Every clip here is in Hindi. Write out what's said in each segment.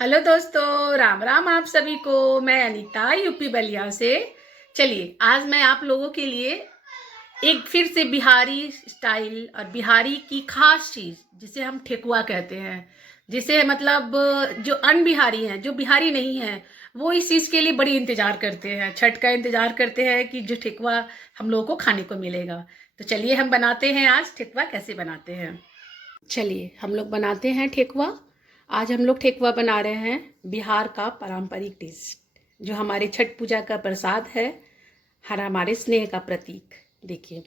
हेलो दोस्तों, राम राम आप सभी को। मैं अनीता यूपी बलिया से। चलिए आज मैं आप लोगों के लिए एक फिर से बिहारी स्टाइल और बिहारी की खास चीज़ जिसे हम ठेकुआ कहते हैं, जिसे मतलब जो अन बिहारी हैं, जो बिहारी नहीं हैं, वो इस चीज़ के लिए बड़ी इंतज़ार करते हैं। छठ का इंतज़ार करते हैं कि जो ठेकुआ हम लोगों को खाने को मिलेगा। तो चलिए हम बनाते हैं आज ठेकुआ। कैसे बनाते हैं, चलिए हम लोग बनाते हैं ठेकुआ। आज हम लोग ठेकुआ बना रहे हैं बिहार का पारंपरिक डिश, जो हमारे छठ पूजा का प्रसाद है, हर हमारे स्नेह का प्रतीक। देखिए,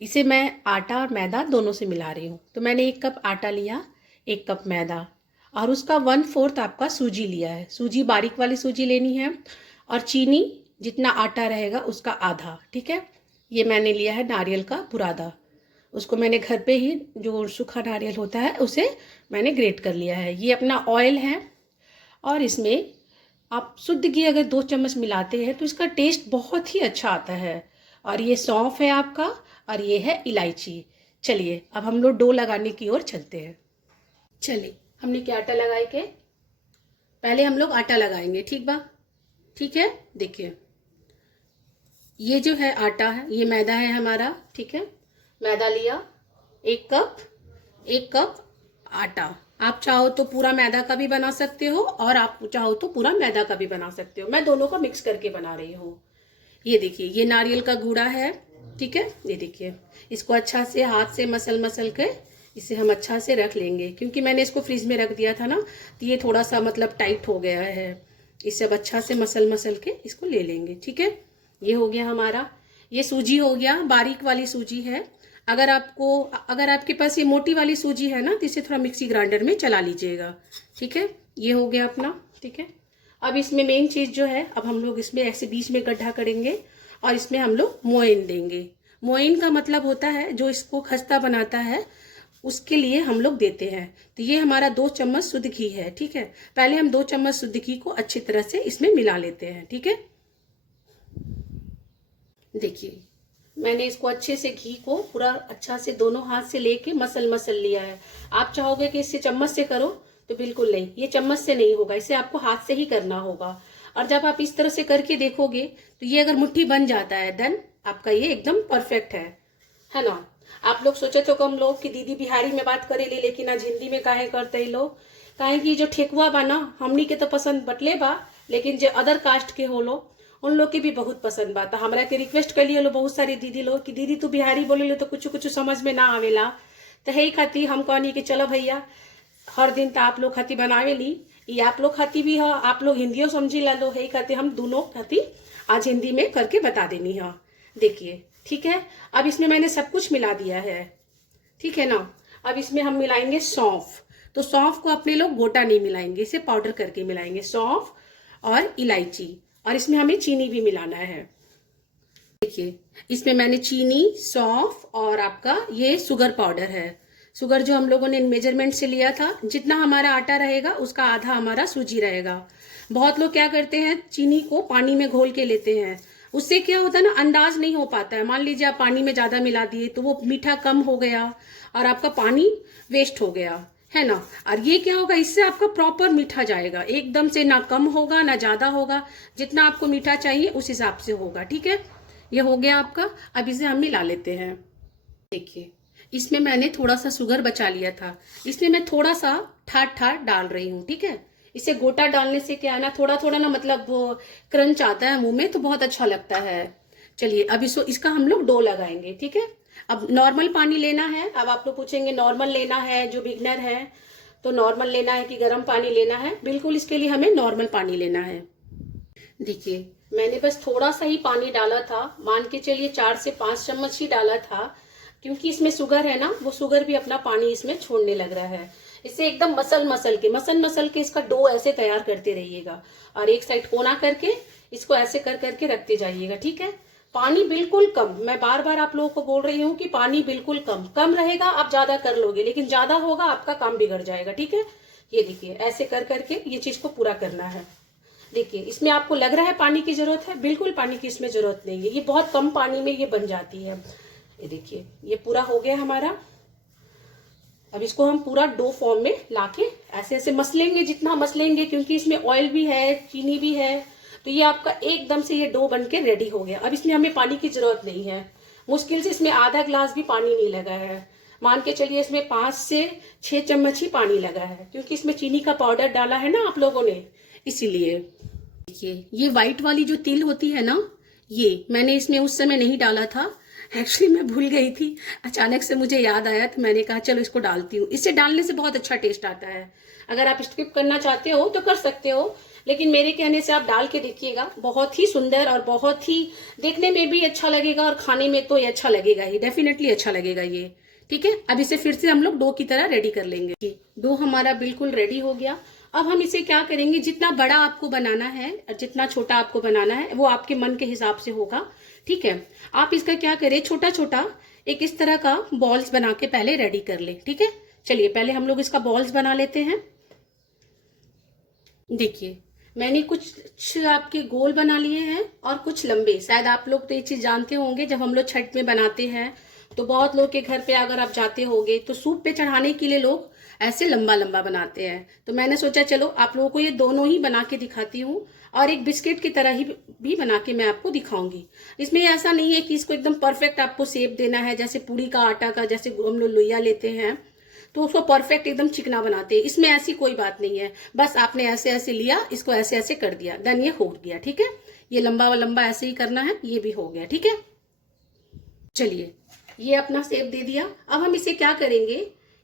इसे मैं आटा और मैदा दोनों से मिला रही हूँ। तो मैंने 1 कप आटा लिया, 1 कप मैदा, और उसका 1/4 आपका सूजी लिया है। सूजी बारीक वाली सूजी लेनी है, और चीनी जितना आटा रहेगा उसका आधा। ठीक है, ये मैंने लिया है नारियल का बुरादा। उसको मैंने घर पे ही, जो सूखा नारियल होता है, उसे मैंने ग्रेट कर लिया है। ये अपना ऑयल है, और इसमें आप शुद्ध घी अगर 2 चम्मच मिलाते हैं तो इसका टेस्ट बहुत ही अच्छा आता है। और ये सौंफ है आपका, और ये है इलायची। चलिए अब हम लोग डो लगाने की ओर चलते हैं। चलिए, हमने क्या आटा लगाए के, पहले हम लोग आटा लगाएंगे। ठीक बा, ठीक है। देखिए, ये जो है आटा है, ये मैदा है हमारा। ठीक है, मैदा लिया 1 कप, 1 कप आटा। आप चाहो तो पूरा मैदा का भी बना सकते हो, और आप चाहो तो पूरा मैदा का भी बना सकते हो। मैं दोनों को मिक्स करके बना रही हूँ। ये देखिए, ये नारियल का गूड़ा है। ठीक है, ये देखिए, इसको अच्छा से हाथ से मसल मसल के इसे हम अच्छा से रख लेंगे, क्योंकि मैंने इसको फ्रिज में रख दिया था ना, तो ये थोड़ा सा मतलब टाइट हो गया है। इसे अब अच्छा से मसल मसल के इसको ले लेंगे। ठीक है, ये हो गया हमारा। ये सूजी हो गया, बारीक वाली सूजी है। अगर आपके पास ये मोटी वाली सूजी है ना, तो इसे थोड़ा मिक्सी ग्राइंडर में चला लीजिएगा। ठीक है, ये हो गया अपना। ठीक है, अब इसमें मेन चीज़ जो है, अब हम लोग इसमें ऐसे बीच में गड्ढा करेंगे, और इसमें हम लोग मोइन देंगे। मोइन का मतलब होता है जो इसको खस्ता बनाता है, उसके लिए हम लोग देते हैं। तो ये हमारा 2 चम्मच शुद्ध घी है। ठीक है, पहले हम 2 चम्मच शुद्ध घी को अच्छी तरह से इसमें मिला लेते हैं। ठीक है, देखिए, मैंने इसको अच्छे से घी को पूरा अच्छा से दोनों हाथ से लेके मसल मसल लिया है। आप चाहोगे कि इससे चम्मच से करो, तो बिल्कुल नहीं, ये चम्मच से नहीं होगा, इसे आपको हाथ से ही करना होगा। और जब आप इस तरह से करके देखोगे, तो ये अगर मुट्ठी बन जाता है, देन आपका ये एकदम परफेक्ट है ना। आप लोग सोचे तो कम लोग कि दीदी बिहारी में बात करेली, लेकिन आज हिंदी में काहे करते हैं लोग। काहे कि जो ठेकुआ बा ना, हमनी के तो पसंद बटले बा, लेकिन जो अदर कास्ट के हो लोग, उन लोग की भी बहुत पसंद बा। तो हमरा के रिक्वेस्ट कर लिए लो बहुत सारी दीदी लोग कि दीदी तू बिहारी बोले लो तो कुछ कुछ समझ में ना आवेला। तो है खाती हम कहनी कि चलो भैया, हर दिन तो आप लोग खाती बनावे ली, ये आप लोग खाती भी है, आप लोग हिंदियों समझी ला लो, है खाती हम दोनों खाती आज हिंदी में करके बता देनी है। देखिए, ठीक है, अब इसमें मैंने सब कुछ मिला दिया है। ठीक है ना। अब इसमें हम मिलाएंगे सौंफ। तो सौंफ को अपने लोग गोटा नहीं मिलाएंगे, इसे पाउडर करके मिलाएंगे, सौंफ और इलायची। और इसमें हमें चीनी भी मिलाना है। देखिए, इसमें मैंने चीनी, सौंफ और आपका ये शुगर पाउडर है। शुगर जो हम लोगों ने मेजरमेंट से लिया था, जितना हमारा आटा रहेगा उसका आधा हमारा सूजी रहेगा। बहुत लोग क्या करते हैं, चीनी को पानी में घोल के लेते हैं। उससे क्या होता है ना, अंदाज नहीं हो पाता है। मान लीजिए आप पानी में ज्यादा मिला दिए तो वो मीठा कम हो गया, और आपका पानी वेस्ट हो गया, है ना। और ये क्या होगा, इससे आपका प्रॉपर मीठा जाएगा, एकदम से ना कम होगा ना ज्यादा होगा, जितना आपको मीठा चाहिए उस हिसाब से होगा। ठीक है, ये हो गया आपका। अब इसे हम मिला लेते हैं। देखिए, इसमें मैंने थोड़ा सा शुगर बचा लिया था, इसमें मैं थोड़ा सा ठाट ठाट डाल रही हूँ। ठीक है, इसे गोटा डालने से क्या है ना, थोड़ा थोड़ा ना मतलब वो क्रंच आता है मुंह में, तो बहुत अच्छा लगता है। चलिए, अब इसका हम लोग डो लगाएंगे। ठीक है, अब नॉर्मल पानी लेना है। अब आप लोग पूछेंगे नॉर्मल लेना है, जो बिगनर है तो नॉर्मल लेना है कि गर्म पानी लेना है। बिल्कुल, इसके लिए हमें नॉर्मल पानी लेना है। देखिए, मैंने बस थोड़ा सा ही पानी डाला था, मान के चलिए 4 से 5 चम्मच ही डाला था, क्योंकि इसमें शुगर है ना, वो शुगर भी अपना पानी इसमें छोड़ने लग रहा है। इसे एकदम मसल मसल के इसका डो ऐसे तैयार करते रहिएगा, और एक साइड कोना करके इसको ऐसे कर करके रखते जाइएगा। ठीक है, पानी बिल्कुल कम, मैं बार बार आप लोगों को बोल रही हूँ कि पानी बिल्कुल कम कम रहेगा। आप ज्यादा कर लोगे, लेकिन ज्यादा होगा आपका काम बिगड़ जाएगा। ठीक है, ये देखिए, ऐसे कर करके ये चीज को पूरा करना है। देखिए, इसमें आपको लग रहा है पानी की जरूरत है, बिल्कुल पानी की इसमें जरूरत नहीं है, ये बहुत कम पानी में ये बन जाती है। ये देखिए, ये पूरा हो गया हमारा। अब इसको हम पूरा डो फॉर्म में लाके ऐसे ऐसे मसलेंगे, जितना मसलेंगे, क्योंकि इसमें ऑयल भी है, चीनी भी है, तो ये आपका एकदम से ये डो बन के रेडी हो गया। अब इसमें हमें पानी की जरूरत नहीं है, मुश्किल से इसमें आधा ग्लास भी पानी नहीं लगा है। मान के चलिए इसमें 5 से 6 चम्मच ही पानी लगा है, क्योंकि इसमें चीनी का पाउडर डाला है ना आप लोगों ने, इसीलिए। देखिए ये व्हाइट वाली जो तिल होती है ना, ये मैंने इसमें उस समय नहीं डाला था, एक्चुअली मैं भूल गई थी, अचानक से मुझे याद आया तो मैंने कहा चलो इसको डालती हूँ। इससे डालने से बहुत अच्छा टेस्ट आता है। अगर आप स्किप करना चाहते हो तो कर सकते हो, लेकिन मेरे कहने से आप डाल के देखिएगा, बहुत ही सुंदर और बहुत ही देखने में भी अच्छा लगेगा और खाने में तो ये अच्छा लगेगा ही, डेफिनेटली अच्छा लगेगा ये। ठीक है, अब इसे फिर से हम लोग डो की तरह रेडी कर लेंगे। डो हमारा बिल्कुल रेडी हो गया। अब हम इसे क्या करेंगे, जितना बड़ा आपको बनाना है और जितना छोटा आपको बनाना है वो आपके मन के हिसाब से होगा। ठीक है, आप इसका क्या करें, छोटा छोटा एक इस तरह का बॉल्स बना के पहले रेडी कर ले। ठीक है, चलिए पहले हम लोग इसका बॉल्स बना लेते हैं। देखिए मैंने कुछ आपके गोल बना लिए हैं और कुछ लंबे। शायद आप लोग तो ये चीज जानते होंगे, जब हम लोग छठ में बनाते हैं तो बहुत लोग के घर पे अगर आप जाते होंगे तो सूप पे चढ़ाने के लिए लोग ऐसे लंबा लंबा बनाते हैं। तो मैंने सोचा चलो आप लोगों को ये दोनों ही बना के दिखाती हूँ, और एक बिस्किट की तरह ही भी बना के मैं आपको दिखाऊंगी। इसमें ऐसा नहीं है कि इसको एकदम परफेक्ट आपको शेप देना है, जैसे पूड़ी का आटा का जैसे हम लोग लोइया लेते हैं तो उसको परफेक्ट एकदम चिकना बनाते हैं, इसमें ऐसी कोई बात नहीं है। बस आपने ऐसे ऐसे लिया, इसको ऐसे ऐसे कर दिया, देन ये हो गया। ठीक है, ये लंबा लंबा ऐसे ही करना है, ये भी हो गया। ठीक है, चलिए ये अपना शेप दे दिया। अब हम इसे क्या करेंगे,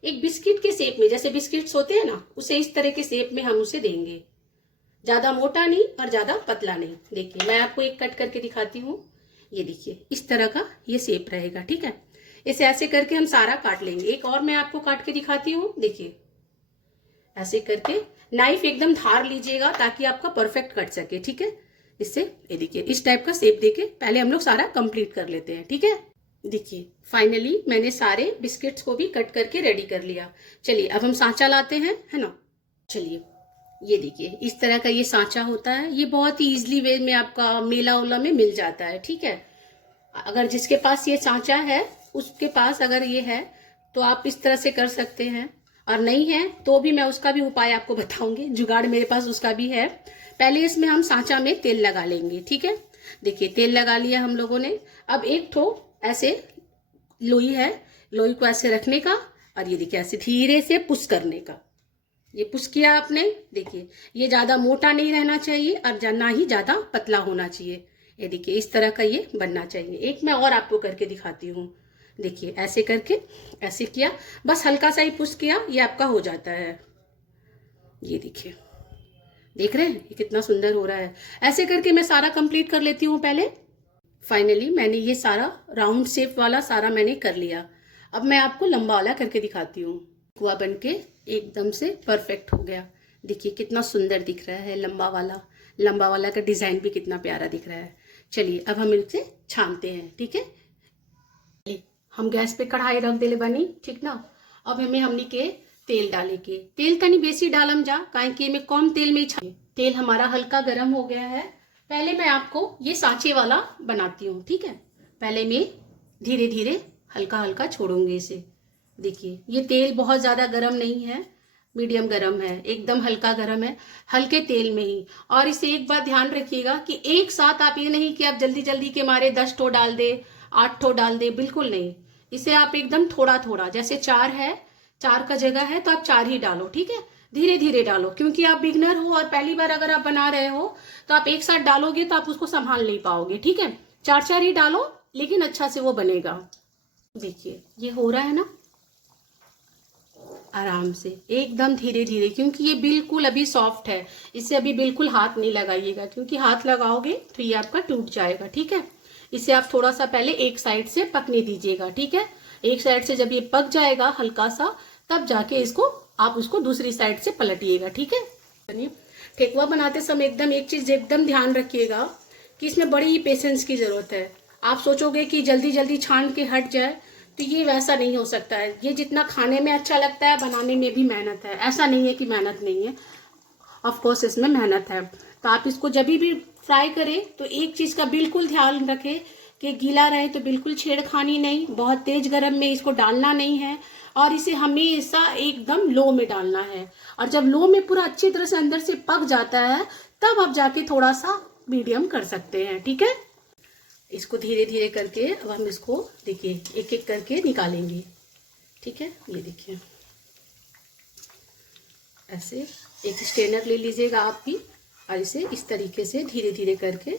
एक बिस्किट के शेप में, जैसे बिस्किट्स होते हैं ना, उसे इस तरह के शेप में हम उसे देंगे, ज्यादा मोटा नहीं और ज्यादा पतला नहीं। देखिए मैं आपको एक कट करके दिखाती हूँ, ये देखिए इस तरह का ये शेप रहेगा। ठीक है, इसे ऐसे करके हम सारा काट लेंगे। एक और मैं आपको काट के दिखाती हूँ, देखिए ऐसे करके नाइफ एकदम धार लीजिएगा ताकि आपका परफेक्ट कट सके। ठीक है, इससे ये देखिए इस टाइप का शेप देके पहले हम लोग सारा कंप्लीट कर लेते हैं। ठीक है, देखिए फाइनली मैंने सारे बिस्किट्स को भी कट करके रेडी कर लिया। चलिए अब हम सांचा लाते हैं, है ना। चलिए ये देखिए इस तरह का ये सांचा होता है, ये बहुत ही इजीली वे में आपका मेला ओला में मिल जाता है। ठीक है, अगर जिसके पास ये सांचा है उसके पास अगर ये है तो आप इस तरह से कर सकते हैं, और नहीं है तो भी मैं उसका भी उपाय आपको बताऊंगी, जुगाड़ मेरे पास उसका भी है। पहले इसमें हम सांचा में तेल लगा लेंगे। ठीक है, देखिए तेल लगा लिया हम लोगों ने। अब एक ठो ऐसे लोई है, लोई को ऐसे रखने का, और ये देखिए ऐसे धीरे से पुश करने का। ये पुश किया आपने, देखिए ये ज्यादा मोटा नहीं रहना चाहिए और ना ही ज्यादा पतला होना चाहिए। ये देखिए इस तरह का ये बनना चाहिए। एक मैं और आपको करके दिखाती हूँ, देखिए ऐसे करके ऐसे किया, बस हल्का सा ही पुश किया, ये आपका हो जाता है। ये देखिए, देख रहे हैं ये कितना सुंदर हो रहा है। ऐसे करके मैं सारा कंप्लीट कर लेती हूँ पहले। फाइनली मैंने ये सारा राउंड शेप वाला सारा मैंने कर लिया। अब मैं आपको लंबा वाला करके दिखाती हूँ। कुआ बन के एकदम से परफेक्ट हो गया। देखिए कितना सुंदर दिख रहा है, लंबा वाला का डिजाइन भी कितना प्यारा दिख रहा है। चलिए अब हम इसे छानते हैं। ठीक है, हम गैस पे कढ़ाई रख देले बनी, ठीक ना। अब हमें हमनी के तेल डाले के, तेल तनी बेसी डालम जा काहे कि में कम तेल में ही छाने। तेल हमारा हल्का गर्म हो गया है। पहले मैं आपको ये सांचे वाला बनाती हूँ। ठीक है, पहले मैं धीरे धीरे हल्का हल्का छोड़ूंगी इसे। देखिए ये तेल बहुत ज्यादा गर्म नहीं है, मीडियम गर्म है, एकदम हल्का गर्म है, हल्के तेल में ही। और इसे एक बात ध्यान रखिएगा कि एक साथ आप ये नहीं कि आप जल्दी जल्दी के मारे 10 ठो डाल दे, 8 ठो डाल दे, बिल्कुल नहीं। इसे आप एकदम थोड़ा थोड़ा, जैसे 4 है, 4 का जगह है तो आप 4 ही डालो। ठीक है, धीरे धीरे डालो, क्योंकि आप बिगनर हो और पहली बार अगर आप बना रहे हो तो आप एक साथ डालोगे तो आप उसको संभाल नहीं पाओगे। ठीक है, 4 ही डालो, लेकिन अच्छा से वो बनेगा। देखिए ये हो रहा है ना, आराम से एकदम धीरे धीरे, क्योंकि ये बिल्कुल अभी सॉफ्ट है, इसे अभी बिल्कुल हाथ नहीं लगाइएगा, क्योंकि हाथ लगाओगे तो ये आपका टूट जाएगा। ठीक है, इसे आप थोड़ा सा पहले एक साइड से पकने दीजिएगा। ठीक है, एक साइड से जब ये पक जाएगा हल्का सा, तब जाके इसको आप उसको दूसरी साइड से पलटिएगा। ठीक है, ठेकुआ बनाते समय एकदम एक चीज एकदम ध्यान रखिएगा कि इसमें बड़ी ही पेशेंस की जरूरत है। आप सोचोगे कि जल्दी जल्दी छान के हट जाए, तो ये वैसा नहीं हो सकता है। ये जितना खाने में अच्छा लगता है, बनाने में भी मेहनत है। ऐसा नहीं है कि मेहनत नहीं है, ऑफ कोर्स इसमें मेहनत है। तो आप इसको जब भी फ्राई करें तो एक चीज का बिल्कुल ध्यान रखें कि गीला रहे तो बिल्कुल छेड़खानी नहीं, बहुत तेज गरम में इसको डालना नहीं है, और इसे हमेशा एकदम लो में डालना है। और जब लो में पूरा अच्छी तरह से अंदर से पक जाता है तब आप जाके थोड़ा सा मीडियम कर सकते हैं। ठीक है, इसको धीरे धीरे करके अब हम इसको देखिए एक एक करके निकालेंगे। ठीक है, ये देखिए ऐसे एक स्ट्रेनर ले लीजिएगा आप भी, और इसे इस तरीके से धीरे धीरे करके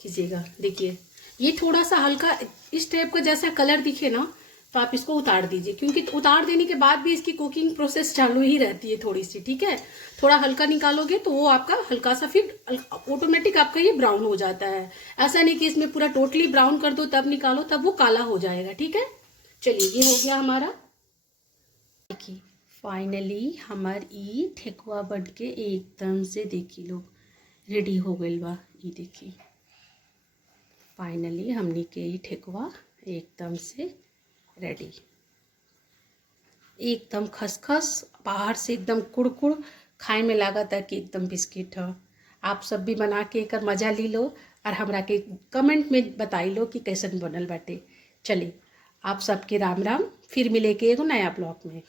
खींचिएगा। देखिए ये थोड़ा सा हल्का इस टाइप का जैसा कलर दिखे ना तो आप इसको उतार दीजिए, क्योंकि उतार देने के बाद भी इसकी कुकिंग प्रोसेस चालू ही रहती है थोड़ी सी। ठीक है, थोड़ा हल्का निकालोगे तो वो आपका हल्का सा फिर ऑटोमेटिक आपका ये ब्राउन हो जाता है। ऐसा नहीं कि इसमें पूरा टोटली ब्राउन कर दो तब निकालो, तब वो काला हो जाएगा। ठीक है, चलिए ये हो गया हमारा। देखिए फाइनली हमार ई ठेकुआ बन के एकदम से देखी लोग रेडी हो गई बा। ये देखिए फाइनली हमने के ई ठेकुआ एकदम से रेडी, एकदम खसखस, बाहर से एकदम कुड़कुड़, खाए में लगा था कि एकदम बिस्किट है। आप सब भी बना के एक मज़ा ली लो और हमरा के कमेंट में बताई लो कि कैसन बनल बाटे। चलिए आप सबके राम राम, फिर मिले के एगो नया ब्लॉग में।